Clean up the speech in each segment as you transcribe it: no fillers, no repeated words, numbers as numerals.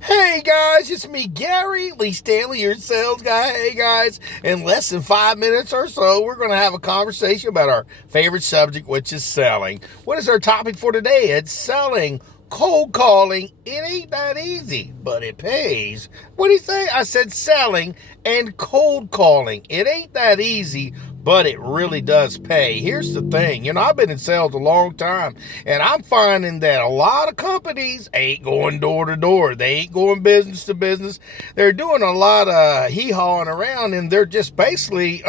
Hey guys, it's me, Gary Lee Stanley, your sales guy. Hey guys, in less than 5 minutes or so, we're going to have a conversation about our favorite subject, which is selling. What is our topic for today? It's selling. Cold calling, it ain't that easy, but it pays. What do you say? I said selling and cold calling. It ain't that easy, but it really does pay. Here's the thing. I've been in sales a long time, and I'm finding that a lot of companies ain't going door to door. They ain't going business to business. They're doing a lot of hee-hawing around, and they're just basically,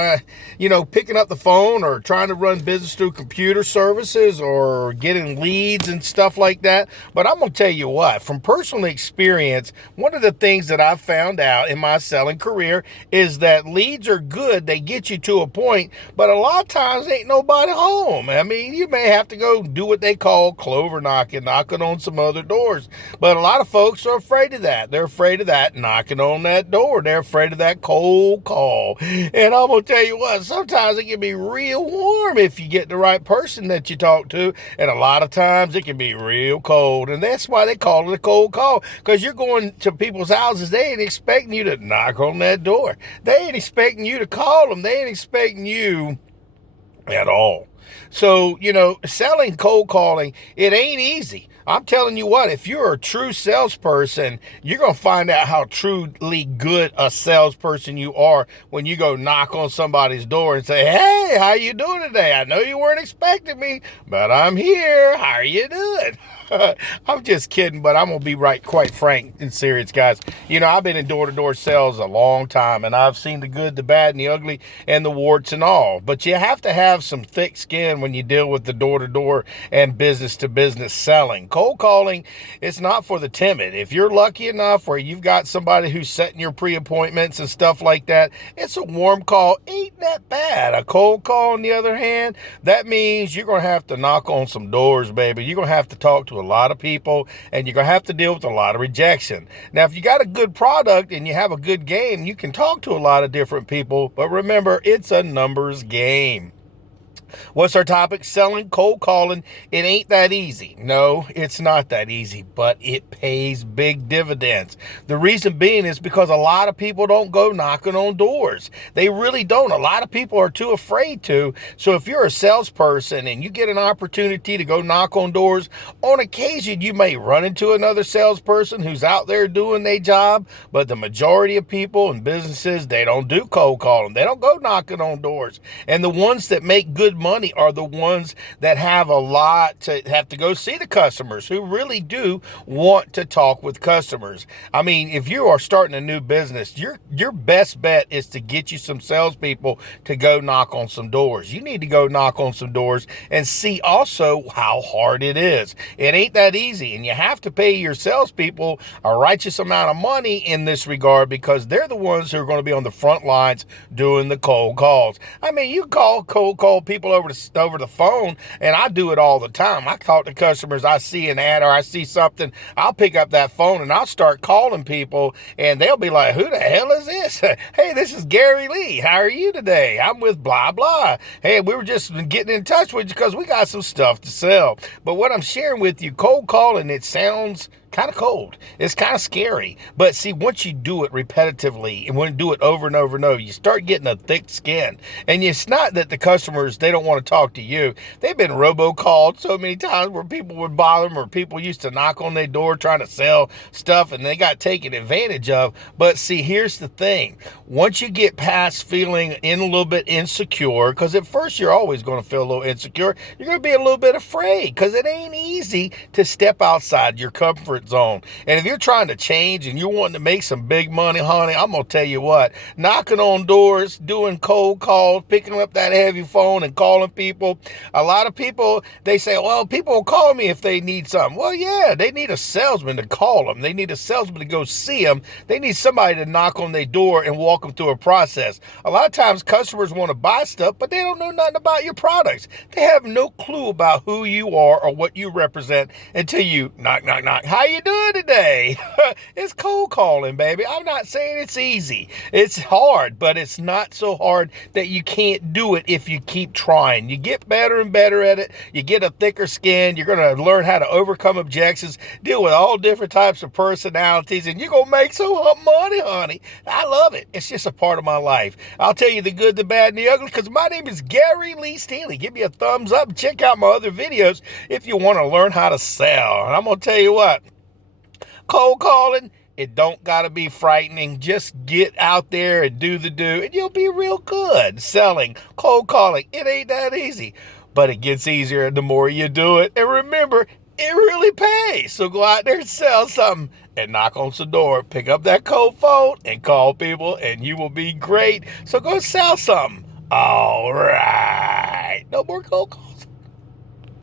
picking up the phone or trying to run business through computer services or getting leads and stuff like that. But I'm going to tell you what, from personal experience, one of the things that I've found out in my selling career is that leads are good. They get you to a point, but a lot of times ain't nobody home. I mean, you may have to go do what they call clover knocking on some other doors. But a lot of folks are afraid of that. They're afraid of that knocking on that door. They're afraid of that cold call. And I'm going to tell you what, sometimes it can be real warm if you get the right person that you talk to. And a lot of times it can be real cold. And that's why they call it a cold call, because you're going to people's houses. They ain't expecting you to knock on that door. They ain't expecting you to call them. They ain't expecting you at all. So, selling, cold calling, it ain't easy. I'm telling you what, if you're a true salesperson, you're going to find out how truly good a salesperson you are when you go knock on somebody's door and say, hey, how you doing today? I know you weren't expecting me, but I'm here. How are you doing? I'm just kidding, but I'm going to be quite frank and serious, guys. I've been in door-to-door sales a long time, and I've seen the good, the bad, and the ugly, and the warts and all. But you have to have some thick skin when you deal with the door-to-door and business-to-business selling. Cold calling, it's not for the timid. If you're lucky enough where you've got somebody who's setting your pre-appointments and stuff like that, it's a warm call. Ain't that bad. A cold call, on the other hand, that means you're going to have to knock on some doors, baby. You're going to have to talk to a lot of people, and you're going to have to deal with a lot of rejection. Now, if you got a good product and you have a good game, you can talk to a lot of different people, but remember, it's a numbers game. What's our topic? Selling, cold calling. It ain't that easy. No, it's not that easy, but it pays big dividends. The reason being is because a lot of people don't go knocking on doors. They really don't. A lot of people are too afraid to. So if you're a salesperson and you get an opportunity to go knock on doors, on occasion you may run into another salesperson who's out there doing their job, but the majority of people and businesses, they don't do cold calling. They don't go knocking on doors. And the ones that make good money are the ones that have a lot to have to go see the customers, who really do want to talk with customers. I mean, if you are starting a new business, your best bet is to get you some salespeople to go knock on some doors. You need to go knock on some doors and see also how hard it is. It ain't that easy, and you have to pay your salespeople a righteous amount of money in this regard, because they're the ones who are going to be on the front lines doing the cold calls. I mean, you cold call people over the phone, and I do it all the time. I talk to customers. I see an ad or I see something, I'll pick up that phone and I'll start calling people, and they'll be like, who the hell is this? Hey, this is Gary Lee. How are you today? I'm with blah blah. Hey, we were just getting in touch with you because we got some stuff to sell. But what I'm sharing with you, cold calling, it sounds kind of cold. It's kind of scary. But see, once you do it repetitively and when you do it over and over and over, you start getting a thick skin. And it's not that the customers, they don't want to talk to you. They've been robocalled so many times where people would bother them, or people used to knock on their door trying to sell stuff, and they got taken advantage of. But see, here's the thing. Once you get past feeling a little bit insecure, because at first you're always going to feel a little insecure, you're going to be a little bit afraid, because it ain't easy to step outside your comfort zone. And if you're trying to change and you're wanting to make some big money, honey, I'm going to tell you what, knocking on doors, doing cold calls, picking up that heavy phone and calling people. A lot of people, they say, well, people will call me if they need something. Well, yeah, they need a salesman to call them. They need a salesman to go see them. They need somebody to knock on their door and walk them through a process. A lot of times customers want to buy stuff, but they don't know nothing about your products. They have no clue about who you are or what you represent until you knock, knock, knock. How you you doing today? It's cold calling, baby. I'm not saying it's easy. It's hard, but it's not so hard that you can't do it if you keep trying. You get better and better at it. You get a thicker skin. You're going to learn how to overcome objections, deal with all different types of personalities, and you're going to make some money, honey. I love it. It's just a part of my life. I'll tell you the good, the bad, and the ugly, because my name is Gary Lee Stanley. Give me a thumbs up. Check out my other videos if you want to learn how to sell. And I'm going to tell you what, cold calling, it don't got to be frightening. Just get out there and do the do, and you'll be real good. Selling, cold calling, it ain't that easy, but it gets easier the more you do it. And remember, it really pays. So go out there and sell something and knock on some door. Pick up that cold phone and call people, and you will be great. So go sell something. All right. No more cold calling.